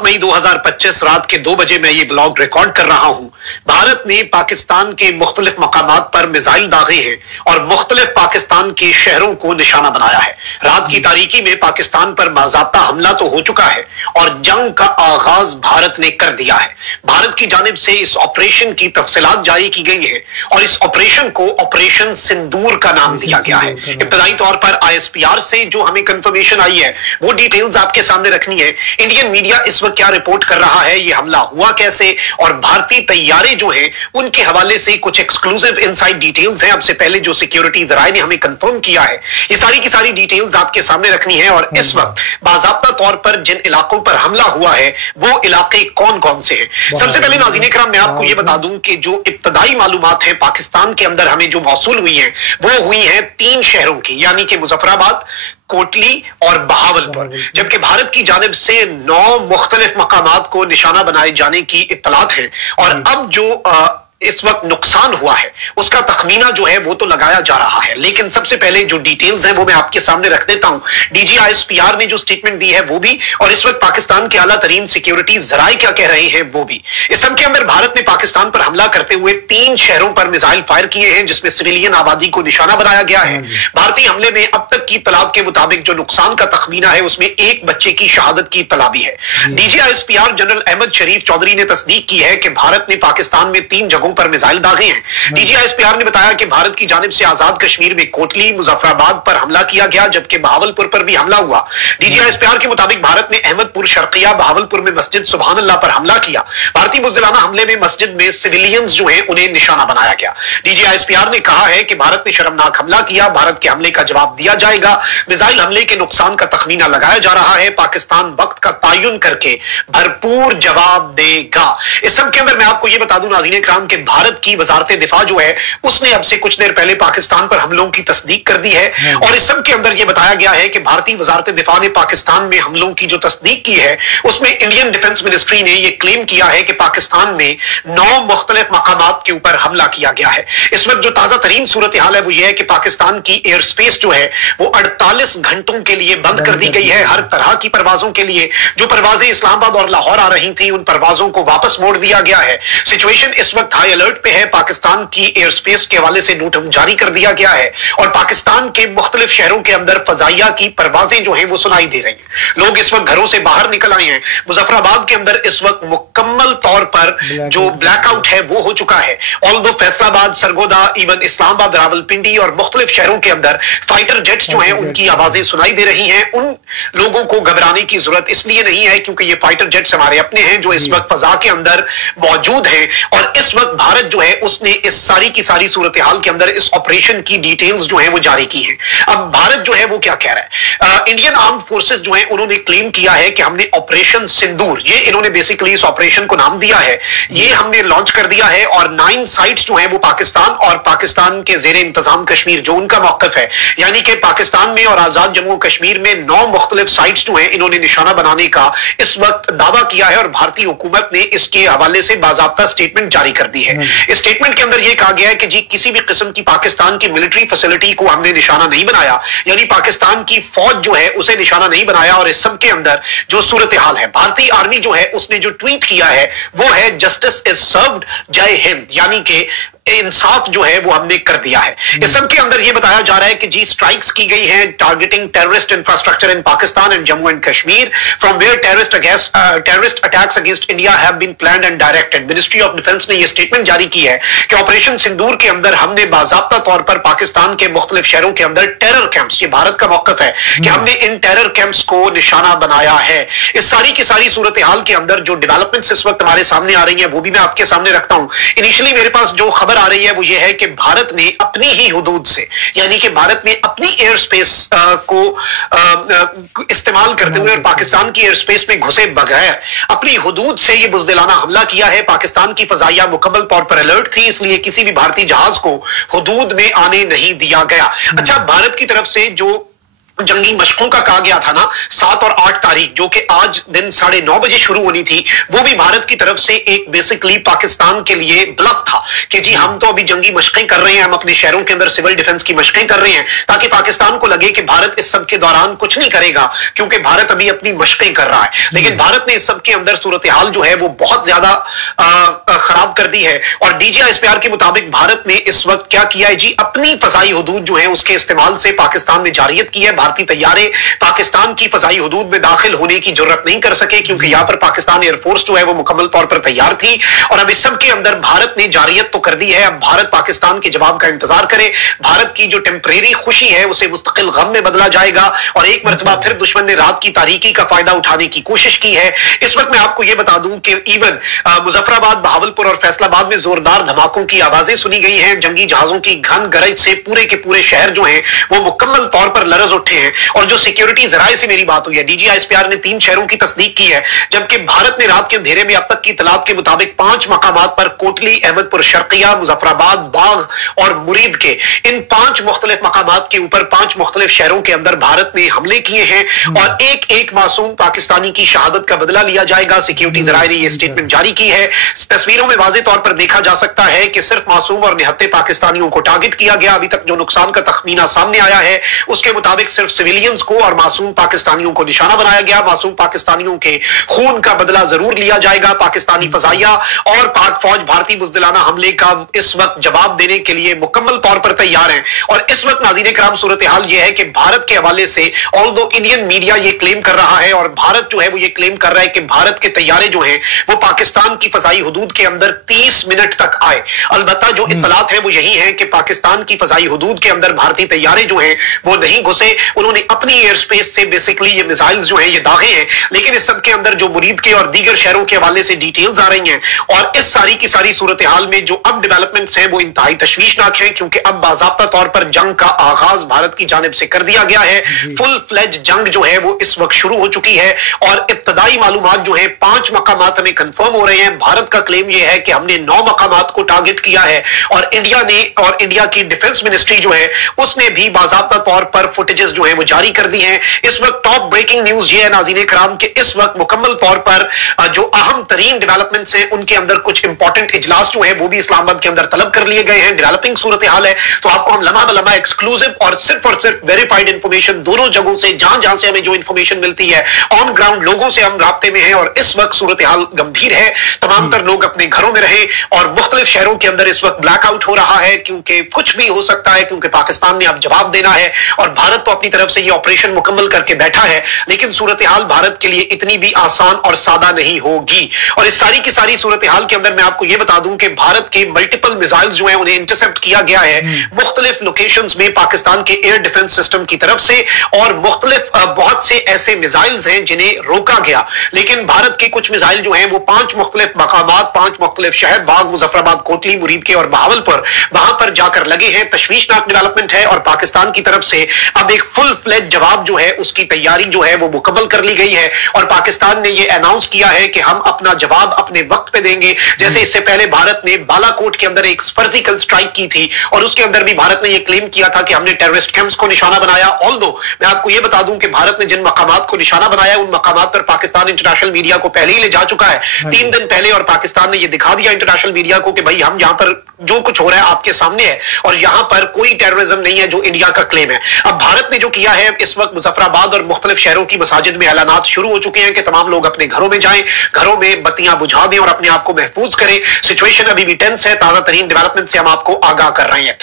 7 मई 2025 रात के 2 बजे मैं ये ब्लॉग रिकॉर्ड कर रहा हूं। भारत ने पाकिस्तान के मुख्तलिफ मकामात पर मिसाइल दागे हैं और मुख्तलिफ पाकिस्तान के शहरों को निशाना बनाया है। रात की तारीकी में पाकिस्तान पर बाज़ाब्ता हमला तो हो चुका है और जंग का आगाज भारत ने कर दिया है। भारत की जानिब से इस ऑपरेशन की तफसीलात जारी की गई है और इस ऑपरेशन को ऑपरेशन सिंदूर का नाम दिया गया है। इब्तदाई तौर पर ISPR से जो हमें कंफर्मेशन आई है वो डिटेल्स आपके सामने रखनी है। इंडियन मीडिया इस वक्त क्या रिपोर्ट कर रहा है, ये हमला हुआ कैसे और भारतीय तैयारी जो है उनके हवाले से कुछ एक्सक्लूसिव इनसाइड डिटेल्स हैं। अब से पहले जो सिक्योरिटी जराए ने हमें कंफर्म किया है, ये सारी की सारी डिटेल्स आपके सामने रखनी है। और इस वक्त बाज़ाब्ता तौर पर जिन इलाकों पर हमला हुआ है वो इलाके कौन कौन से हैं। सबसे पहले नाज़रीन इकराम मैं आपको ये बता दूं कि जो इब्तदाई मालूमात है पाकिस्तान के अंदर हमें जो मौसूल हुई है वो हुई है 3 शहरों की, यानी कि मुजफ्फराबाद, कोटली और बहावलपुर, जबकि भारत की जानिब से 9 मुख्तलिफ मकामात को निशाना बनाए जाने की इत्तलात है। और अब जो इस वक्त नुकसान हुआ है उसका तखमीना जो है वो तो लगाया जा रहा है, लेकिन सबसे पहले जो डिटेल्स हैं वो मैं आपके सामने रख देता हूं। DG ISPR ने जो स्टेटमेंट दी है वो भी, और इस वक्त पाकिस्तान के आला तरीन सिक्योरिटी जराए क्या कह रहे हैं वो भी। इस सब के अंदर भारत ने पाकिस्तान पर हमला करते हुए 3 शहरों पर मिसाइल फायर किए हैं जिसमें सिविलियन आबादी को निशाना बनाया गया है। भारतीय हमले में अब तक की इत्तलात के मुताबिक जो नुकसान का तखमीना है उसमें 1 बच्चे की शहादत की इत्तला भी है। DG ISPR जनरल अहमद शरीफ चौधरी ने तस्दीक की है कि भारत ने पाकिस्तान में 3 जगहों पर मिसाइल दागे हैं। DG ISPR ने बताया कि भारत की जानिब से आजाद कश्मीर में कोटली, मुजफ्फराबाद पर हमला किया गया, जबकि बहावलपुर पर भी हमला हुआ। DG ISPR के मुताबिक भारत ने अहमदपुर, शर्किया, बहावलपुर में मस्जिद सुभान अल्लाह पर हमला किया। भारतीय बुज़दिलाना हमले में मस्जिद में सिविलियंस जो हैं उन्हें निशाना बनाया गया। DG ISPR ने कहा है कि भारत ने शर्मनाक हमला किया, भारत के हमले का जवाब दिया जाएगा। मिसाइल हमले के नुकसान का तखमीना लगाया जा रहा है। पाकिस्तान वक्त का तयन करके भरपूर जवाब देगा। इस सब के अंदर मैं आपको यह बता दूं नाज़रीन इकराम के भारत की वजारत दिफा जो है उसने अब से कुछ देर पहले पाकिस्तान पर हमलों की तस्दीक कर दी है। और इस सब के अंदर यह बताया गया है कि भारतीय वजारत दिफा ने पाकिस्तान में हमलों की जो तस्दीक की है उसमें इंडियन डिफेंस मिनिस्ट्री ने यह क्लेम किया है कि पाकिस्तान में 9 मुख्तलिफ मकामात के ऊपर हमला किया गया है। इस वक्त जो ताजा तरीन सूरत हाल है वो यह है कि पाकिस्तान की एयर स्पेस जो है वो 48 घंटों के लिए बंद कर दी गई है। हर तरह की परवाजों के लिए जो परवाजें इस्लामाबाद और लाहौर आ रही थी उन परवाजों को वापस मोड़ दिया गया है। सिचुएशन इस वक्त हाई अलर्ट पे है। पाकिस्तान की एयर स्पेस के हवाले से नोट जारी कर दिया गया है और पाकिस्तान के मुख्तलिफ शहरों के अंदर फजाइया की परवाजें जो हैं वो सुनाई दे रही हैं। लोग इस वक्त घरों से बाहर निकल आए हैं। मुजफ्फराबाद के अंदर इस वक्त मुकम्मल तौर पर जो ब्लैकआउट है वो हो चुका है। ऑल्दो फैसलाबाद, सरगोदा, इवन इस्लामाबाद, रावलपिंडी और मुख्तलिफ शहरों के अंदर फाइटर जेट्स जो हैं उनकी आवाजें सुनाई दे रही हैं। उन लोगों को घबराने की जरूरत इसलिए नहीं है क्योंकि ये फाइटर जेट्स हमारे अपने हैं जो इस वक्त फजा के अंदर मौजूद हैं। और इस वक्त भारत जो है उसने इस सारी की सारी सूरत हाल के अंदर इस ऑपरेशन की डिटेल्स जो है वो जारी की है। अब भारत जो है वो क्या कह रहा है, इंडियन आर्म फोर्सेस जो है उन्होंने क्लेम किया है कि हमने ऑपरेशन सिंदूर, ये इन्होंने बेसिकली इस ऑपरेशन को नाम दिया है, ये हमने लॉन्च कर दिया है। और 9 साइट्स जो है वो पाकिस्तान और पाकिस्तान के जेर इंतजाम कश्मीर जो उनका मौकफ है, यानी कि पाकिस्तान में और आजाद जम्मू कश्मीर में 9 मुख्तलिफ साइट्स जो है इन्होंने निशाना बनाने का इस वक्त दावा किया है। और भारतीय हुकूमत ने इसके हवाले से बाज़ाब्ता स्टेटमेंट जारी कर दी है। इस स्टेटमेंट के अंदर यह कहा गया है कि जी किसी भी किस्म की पाकिस्तान की मिलिट्री फैसिलिटी को हमने निशाना नहीं बनाया, यानी पाकिस्तान की फौज जो है उसे निशाना नहीं बनाया। और इस सब के अंदर जो सूरत हाल है, भारतीय आर्मी जो है उसने जो ट्वीट किया है वो है जस्टिस इज सर्व्ड, जय हिंद, यानी कि इंसाफ जो है वो हमने कर दिया है। इस सब के अंदर यह बताया जा रहा है कि जी स्ट्राइक्स की गई हैं targeting terrorist infrastructure in Pakistan and Jammu and Kashmir from where terrorist attacks against India have been planned and directed. Ministry of defence ने यह स्टेटमेंट जारी की है कि ऑपरेशन सिंदूर के अंदर हमने बाज़ाब्ता तौर पर पाकिस्तान के मुख्तलिफ शहरों के अंदर टेरर कैंप्स, ये भारत का मौकफ है कि हमने इन टेरर कैंप्स को निशाना बनाया है। इस सारी की सारी सूरत हाल के अंदर जो डेवलपमेंट्स इस वक्त हमारे सामने आ रही है वो भी मैं आपके सामने रखता हूं। इनिशियली मेरे पास जो खबर आ रही है वो ये है कि भारत ने अपनी ही हुदूद से, यानी कि भारत ने अपनी एयर स्पेस को इस्तेमाल करते हुए और पाकिस्तान की एयर स्पेस में घुसे बगैर अपनी हुदूद से ये बुज़दिलाना हमला किया है। पाकिस्तान की फजाइया मुकम्मल तौर पर अलर्ट थी, इसलिए किसी भी भारतीय जहाज को हुदूद में आने नहीं दिया गया। अच्छा, भारत की तरफ से जो जंगी मशकों का कहा गया था ना 7 और 8 तारीख, जो कि आज दिन 9:30 बजे शुरू होनी थी, वो भी भारत की तरफ से एक बेसिकली पाकिस्तान के लिए ब्लफ था कि जी हम तो अभी जंगी मशकें कर रहे हैं, हम अपने शहरों के अंदर सिविल डिफेंस की मशकें कर रहे हैं, ताकि पाकिस्तान को लगे कि भारत इस सब के दौरान कुछ नहीं करेगा क्योंकि भारत अभी अपनी मशकें कर रहा है। लेकिन भारत ने इस सब के अंदर सूरत हाल जो है वो बहुत ज्यादा खराब कर दी है। और DGISPR के मुताबिक भारत ने इस वक्त क्या किया है जी, अपनी फजाई हुदूद जो है उसके इस्तेमाल से पाकिस्तान ने जारियत की है। भारतीय तैयारे पाकिस्तान की फजाई हुदूद में दाखिल होने की जरूरत नहीं कर सके क्योंकि यहां पर पाकिस्तान एयरफोर्स जो है वो मुकम्मल तौर पर तैयार थी। और अब इस सब के अंदर भारत ने जारियत तो कर दी है, अब भारत पाकिस्तान के जवाब का इंतजार करे। भारत की जो टेम्परेरी खुशी है उसे मुस्तकिल गम में बदला जाएगा और एक मरतबा फिर दुश्मन ने रात की तारीकी का फायदा उठाने की कोशिश की है। इस वक्त मैं आपको यह बता दूं कि इवन मुजफ्फराबाद, बहावलपुर और फैसलाबाद में जोरदार धमाकों की आवाजें सुनी गई हैं। जंगी जहाजों की घन गरज से पूरे के पूरे शहर जो हैं वो मुकम्मल तौर पर लरज उठे हैं। और जो सिक्योरिटी जराये से मेरी बात हुई है, DGISPR ने 3 शहरों की तस्दीक की है, जबकि भारत ने रात के अंधेरे में अब तक की इतलात के मुताबिक 5 मकामात पर कोटली, अहमदपुर शर्किया, मुजफ्फराबाद, बाग और मुरीद के इन 5 मुख्तलिफ मकामात के ऊपर 5 मुख्तलिफ शहरों के अंदर भारत ने हमले किए हैं और एक एक मासूम पाकिस्तानी की शहादत का बदला लिया जाएगा। सिक्योरिटी जराये ने यह स्टेटमेंट जारी की है। तस्वीरों में वाज़ेह तौर पर देखा जा सकता है कि सिर्फ मासूम और निहत्ते पाकिस्तानियों को टारगेट किया गया। अभी तक जो नुकसान का तखमीना सामने आया है उसके मुताबिक सिर्फ सिविलियंस को और मासूम पाकिस्तानियों को निशाना बनाया गया। मासूम पाकिस्तानियों के खून का बदला जरूर लिया जाएगा। पाकिस्तानी फजाइया और पाक फौज भारतीय बुज़दिलाना हमले का इस वक्त जवाब देने के लिए मुकम्मल तौर पर तैयार हैं। और इस वक्त नाज़रीन कराम सूरत हाल यह है कि भारत के हवाले से ऑल्दो इंडियन मीडिया ये क्लेम कर रहा है और भारत जो है वो ये क्लेम कर रहा है कि भारत के तैयारे जो हैं वो पाकिस्तान की फजाई हुदूद के अंदर 30 मिनट तक आए। अलबत्ता जो इत्तलात है वो यही है कि पाकिस्तान की फजाई हुदूद के अंदर भारतीय तैयारे जो हैं वो नहीं घुसे, उन्होंने अपनी एयर स्पेस से बेसिकली ये मिसाइल्स जो हैं ये दागे हैं। लेकिन इस सब के अंदर जो मुरीद के और दीगर शहरों के हवाले से डिटेल्स आ रही हैं और इस सारी की सारी सूरत हाल में जो अब डेवलपमेंट्स हैं वो इंतहाई तशवीशनाक हैं क्योंकि अब बाज़ाब्ता तौर पर जंग का आगाज भारत की जानिब से कर दिया गया है। फुल फ्लेज जंग जो है वो इस वक्त शुरू हो चुकी है और इब्तदाई मालूमात जो है 5 मकामात हमें कंफर्म हो रहे हैं। भारत का क्लेम यह है कि हमने 9 मकामात को टारगेट किया है और इंडिया की डिफेंस मिनिस्ट्री जो है उसने भी बाज़ाब्ता तौर पर फुटेजेस जो है वो जारी कर दी हैं। इस वक्त टॉप ब्रेकिंग न्यूज ये है नाज़रीन कराम कि इस वक्त मुकम्मल तौर पर जो अहम तरीन डेवलपमेंट्स हैं उनके अंदर कुछ इंपॉर्टेंट इजलास जो है वो भी इस्लामाबाद के अंदर तलब कर लिए गए हैं। डेवलपिंग सूरत हाल है तो आपको हम लम्हा बलम्हा एक्सक्लूसिव और सिर्फ वेरीफाइड इंफॉर्मेशन दोनों जगहों से जहां जहां से हमें जो इंफॉर्मेशन मिलती है ऑन ग्राउंड लोगों से हम राब्ते में हैं। और इस वक्त सूरत हाल गंभीर है, तमाम तर लोग अपने घरों में रहे और मुख्तलिफ शहरों के अंदर इस वक्त ब्लैकआउट हो रहा है क्योंकि कुछ भी हो सकता है, क्योंकि पाकिस्तान ने अब जवाब देना है और भारत तो अपनी तरफ से ये ऑपरेशन मुकम्मल करके बैठा है। लेकिन सूरत हाल भारत के लिए इतनी भी आसान और सादा नहीं होगी। और इस सारी की सारी सूरत हाल के अंदर मैं आपको यह बता दूं कि भारत के मल्टीपल मिसाइल्स जो हैं उन्हें इंटरसेप्ट किया गया है मुख्तलिफ लोकेशंस में पाकिस्तान के एयर डिफेंस सिस्टम की तरफ से और मुख्तलिफ बहुत से ऐसे मिसाइल्स हैं जिन्हें रोका गया। लेकिन भारत के कुछ मिसाइल जो हैं वो 5 मुख्तलिफ मकामात, 5 मुख्तलिफ शहर, बाग, मुजफ्फराबाद, कोटली, मुरीद के और बहावलपुर, वहां पर जाकर लगे हैं। तशवीशनाक डेवलपमेंट है और पाकिस्तान की तरफ से अब एक फुल फ्लेज जवाब जो है उसकी तैयारी जो है वो मुकम्मल कर ली गई है और पाकिस्तान ने यह अनाउंस किया है कि हम अपना जवाब अपने वक्त पे देंगे। जैसे इससे पहले भारत ने बालाकोट के अंदर एक सर्जिकल स्ट्राइक की थी और उसके अंदर भी भारत ने यह क्लेम किया था कि हमने टेररिस्ट कैंप्स को निशाना बनाया। ऑल्दो मैं आपको यह बता दूं कि भारत ने जिन मकामात को निशाना बनाया उन मकामात पर पाकिस्तान इंटरनेशनल मीडिया को पहले ही ले जा चुका है 3 दिन पहले और पाकिस्तान ने यह दिखा दिया इंटरनेशनल मीडिया को कि भाई हम यहां पर जो कुछ हो रहा है आपके सामने है और यहां पर कोई टेररिज्म नहीं है जो इंडिया का क्लेम है। अब भारत ने जो किया है इस वक्त मुजफ्फराबाद और मुख्तलिफ शहरों की मसाजिद में ऐलानात शुरू हो चुके हैं कि तमाम लोग अपने घरों में जाएं, घरों में बत्तियां बुझा दें और अपने आप को महफूज करें। सिचुएशन अभी भी टेंस है। ताजा तरीन डेवलपमेंट से हम आपको आगाह कर रहे हैं।